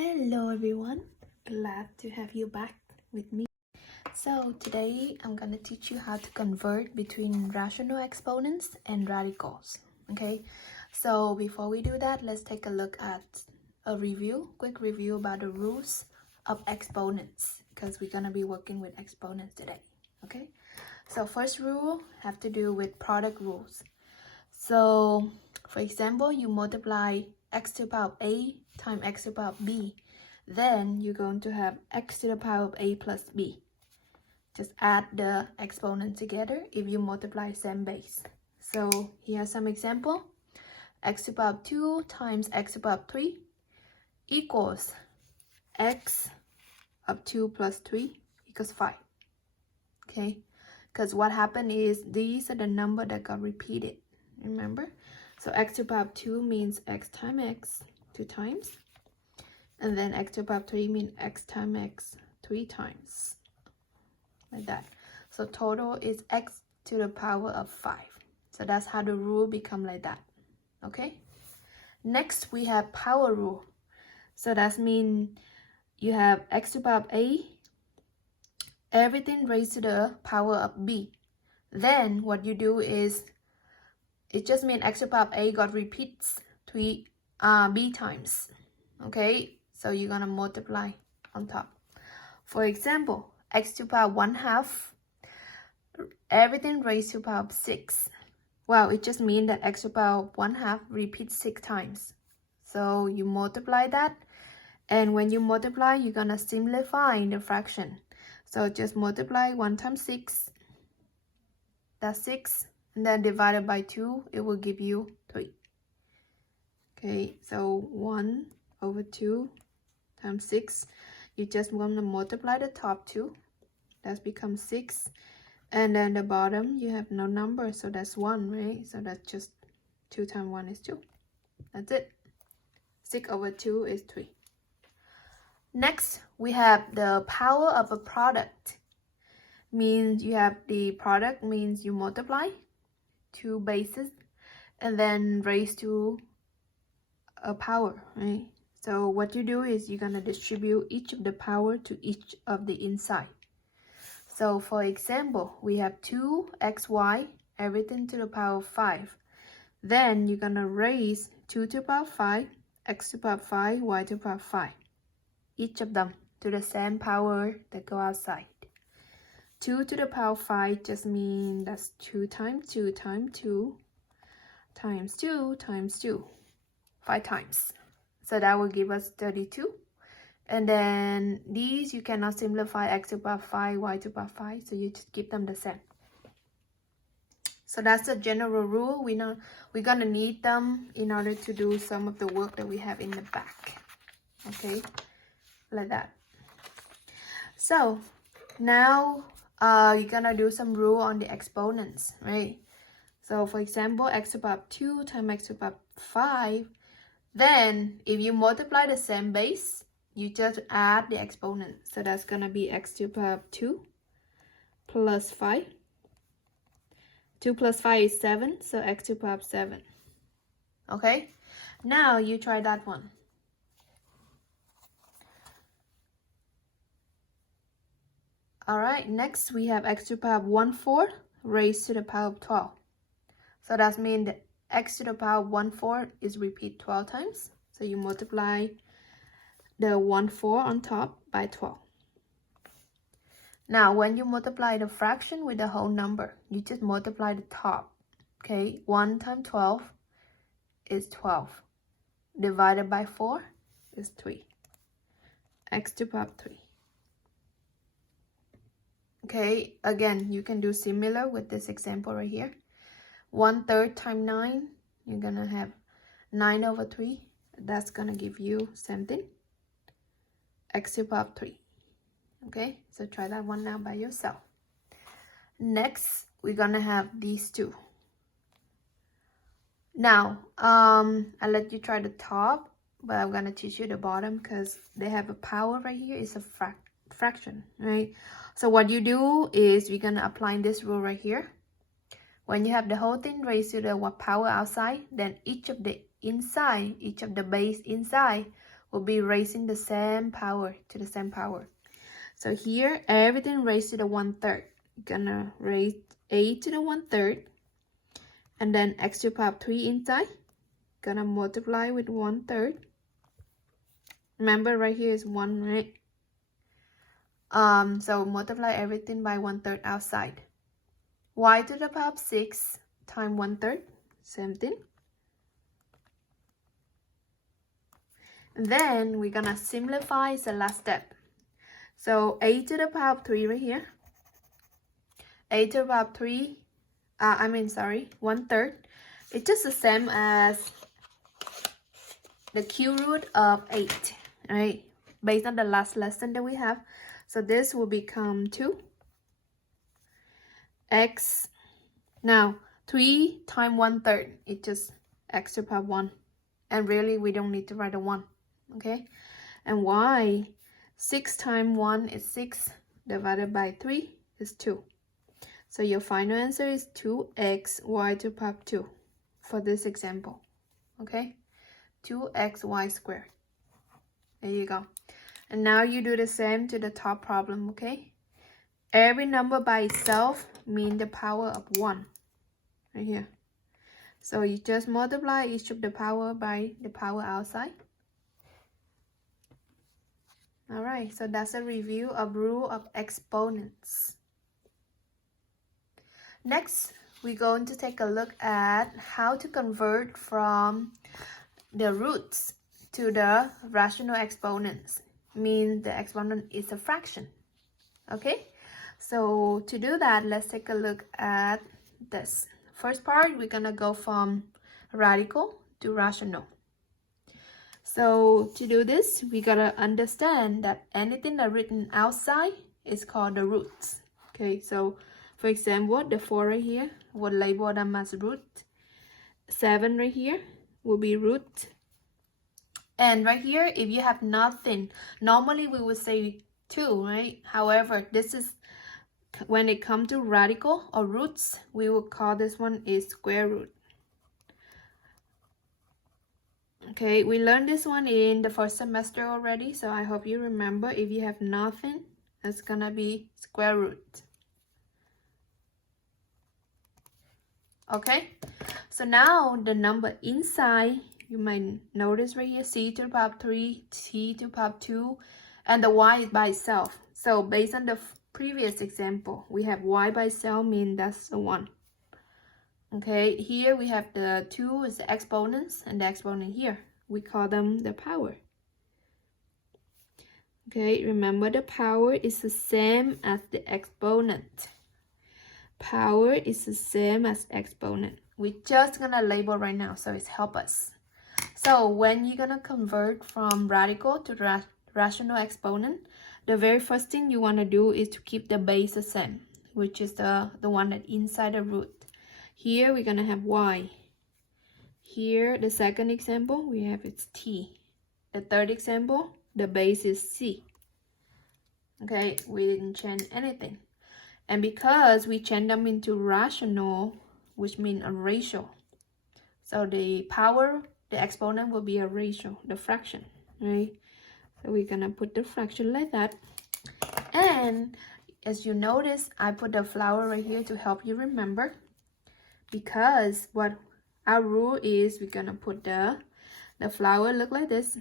Hello everyone, glad to have you back with me. So today I'm going to teach you how to convert between rational exponents and radicals. Okay, so before we do that, let's take a look at a quick review about the rules of exponents, because we're going to be working with exponents today. Okay, so first rule have to do with product rules. So for example, you multiply x to the power of a times x to the power of b, then you're going to have x to the power of a plus b. Just add the exponents together if you multiply same base. So here's some example. X to the power of 2 times x to the power of 3 equals x of 2 plus 3 equals 5. Okay, because what happened is these are the number that got repeated. Remember, so x to the power of 2 means x times x 2 times, and then x to the power of 3 means x times x 3 times, like that. So total is x to the power of 5. So that's how the rule become like that. Okay, next we have power rule. So that means you have x to the power of a, everything raised to the power of b. Then what you do is, it just means x to the power of a got repeats b times. Okay, so you're gonna multiply on top. For example, x to the power of 1/2, everything raised to the power of 6. Well, it just means that x to the power of 1/2 repeats 6 times. So you multiply that, and when you multiply, you're gonna simplify the fraction. So just multiply 1 times 6, that's 6, and then divided by 2, it will give you 3. Okay, so 1 over 2 times 6, you just want to multiply the top 2, that becomes 6, and then the bottom you have no number, so that's 1, right? So that's just 2 times 1 is 2. That's it. 6 over 2 is 3. Next, we have the power of a product. Means you have the product, means you multiply 2 bases and then raise to a power, right? So what you do is you're gonna distribute each of the power to each of the inside. So for example, we have 2xy, everything to the power of 5. Then you're gonna raise 2 to the power of 5, x to the power of 5, y to the power of 5. Each of them to the same power that go outside. 2 to the power of 5 just means that's 2 times 2 times 2 times 2 times 2. 5 times. So that will give us 32. And then these you cannot simplify, x to the power of 5, y to the power of 5, so you just keep them the same. So that's the general rule. We know we're gonna need them in order to do some of the work that we have in the back. Okay, like that. So now you're gonna do some rule on the exponents, right? So for example, x to the power of 2 times x to the power of 5. Then if you multiply the same base, you just add the exponent. So that's gonna be x to the power of 2 plus 5. 2 plus 5 is 7, so x to the power of 7. Okay, now you try that one. Alright, next we have x to the power of 1/4 raised to the power of 12. So that means that x to the power of 1/4 is repeat 12 times. So you multiply the 1/4 on top by 12. Now, when you multiply the fraction with the whole number, you just multiply the top. Okay, 1 times 12 is 12. Divided by 4 is 3. X to the power of 3. Okay, again, you can do similar with this example right here. 1/3 times 9, you're gonna have 9 over 3. That's gonna give you something. X to the power of 3. Okay, so try that one now by yourself. Next, we're gonna have these two. Now, I'll let you try the top, but I'm gonna teach you the bottom because they have a power right here. It's a fraction, right? So what you do is we're gonna apply this rule right here. When you have the whole thing raised to the power outside, then each of the base inside will be raising the same power to the same power. So here, everything raised to the 1/3. Gonna raise a to the 1/3. And then x to the power 3 inside. Gonna multiply with 1/3. Remember, right here is 1, right? So multiply everything by 1/3 outside. Y to the power 6 times 1/3. Same thing. Then we're gonna simplify the last step. So a to the power 3 right here. A to the power 3, 1/3. It's just the same as the cube root of 8, right? Based on the last lesson that we have. So this will become 2. X. Now, 3 times 1/3. It's just x to the power 1. And really, we don't need to write a 1. Okay? And y. 6 times 1 is 6. Divided by 3 is 2. So your final answer is 2x y to the power 2 for this example. Okay? 2xy squared. There you go. And now you do the same to the top problem, okay? Every number by itself means the power of 1. Right here. So you just multiply each of the power by the power outside. Alright, so that's a review of rule of exponents. Next, we're going to take a look at how to convert from the roots to the rational exponents. Means the exponent is a fraction. Okay, so to do that, let's take a look at this. First part, we're gonna go from radical to rational. So to do this, we gotta understand that anything that's written outside is called the roots. Okay, so for example, the 4 right here, we'll label them as root. 7 right here will be root. And right here, if you have nothing, normally we would say 2, right? However, this is when it comes to radical or roots, we will call this one is square root. Okay, we learned this one in the first semester already, so I hope you remember. If you have nothing, it's gonna be square root. Okay, so now the number inside, you might notice right here, c to the power 3, t to the power 2, and the y is by itself. So based on the previous example, we have y by itself, means that's the 1. Okay, here we have the 2 is the exponents, and the exponent here, we call them the power. Okay, remember the power is the same as the exponent. Power is the same as exponent. We're just gonna label right now, so it's help us. So when you're gonna convert from radical to rational exponent, the very first thing you wanna do is to keep the base the same, which is the one that inside the root. Here we're gonna have y. Here, the second example, we have it's t. The third example, the base is c. Okay, we didn't change anything. And because we change them into rational, which means a ratio. So the power, the exponent will be a ratio, the fraction, right? So we're gonna put the fraction like that. And as you notice, I put the flower right here to help you remember. Because what our rule is, we're gonna put the flower look like this.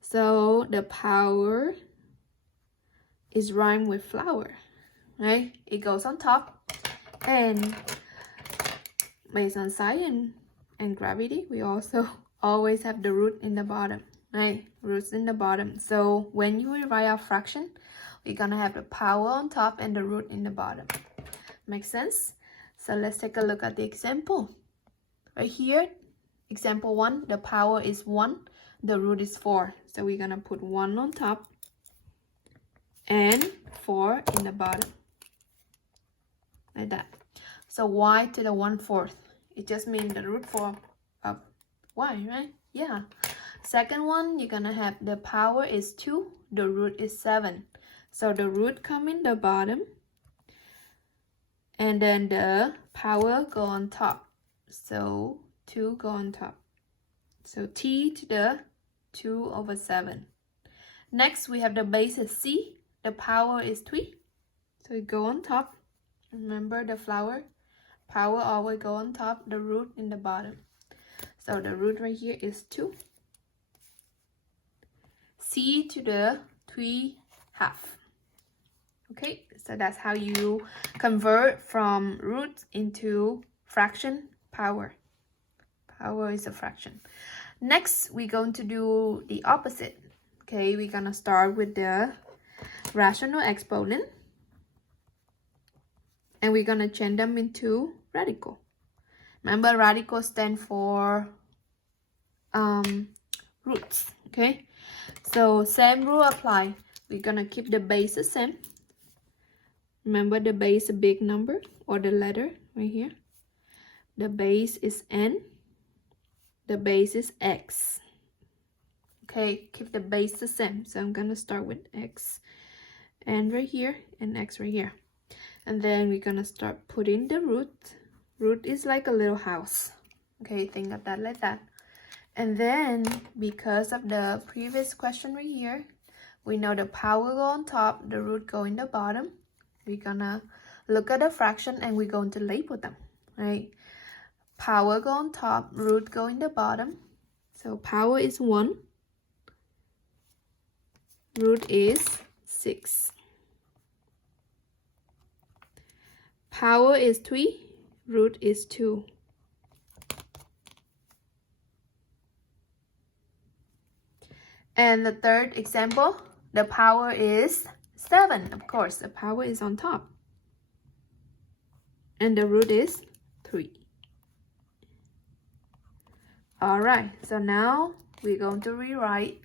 So the power is rhymed with flower, right? It goes on top, and based on science and gravity, we also always have the root in the bottom, right? Roots in the bottom. So when you rewrite our fraction, we're gonna have the power on top and the root in the bottom. Make sense? So let's take a look at the example. Right here, example 1, the power is 1, the root is 4. So we're gonna put 1 on top and 4 in the bottom, like that. So y to the 1/4, it just means the root 4 of y, right? Yeah. Second one, you're gonna have the power is 2, the root is 7. So the root come in the bottom, and then the power go on top. So 2 go on top. So t to the 2 over 7. Next, we have the base is c. The power is 3. So it go on top. Remember the flower? Power always go on top, the root in the bottom. So the root right here is 2. C to the 3 half. Okay, so that's how you convert from root into fraction power. Power is a fraction. Next, we're going to do the opposite. Okay, we're gonna start with the rational exponent. And we're gonna change them into radical. Remember, radical stand for roots. Okay, so same rule apply. We're gonna keep the base the same. Remember, the base a big number or the letter right here. The base is n. The base is x. Okay, keep the base the same. So I'm gonna start with x, n right here, and x right here. And then we're gonna start putting the root. Root is like a little house. Okay, think of that like that. And then, because of the previous question right here, we know the power go on top, the root go in the bottom. We're gonna look at the fraction and we're going to label them, right? Power go on top, root go in the bottom. So power is 1. Root is 6. Power is 3. Root is 2. And the third example, the power is 7. Of course, the power is on top. And the root is 3. Alright, so now we're going to rewrite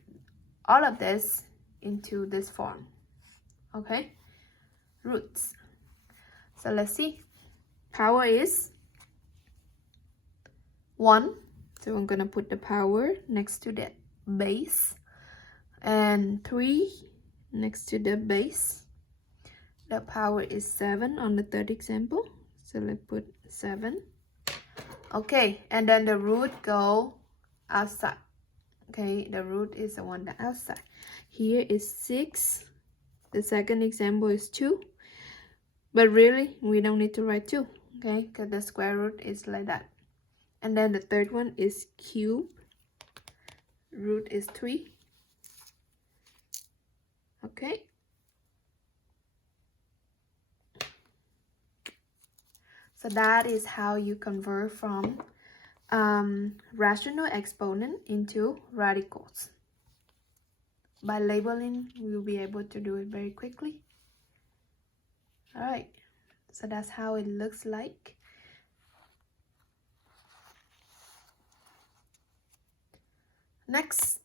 all of this into this form. Okay? Roots. So let's see. Power is 1. So I'm going to put the power next to the base. And 3 next to the base. The power is 7 on the third example. So let's put 7. Okay, and then the root go outside. Okay, the root is the one that outside. Here is 6. The second example is 2. But really, we don't need to write 2. Okay, because the square root is like that. And then the third one is cube. Root is 3. Okay. So that is how you convert from rational exponent into radicals. By labeling, we'll be able to do it very quickly. Alright, so that's how it looks like. Next,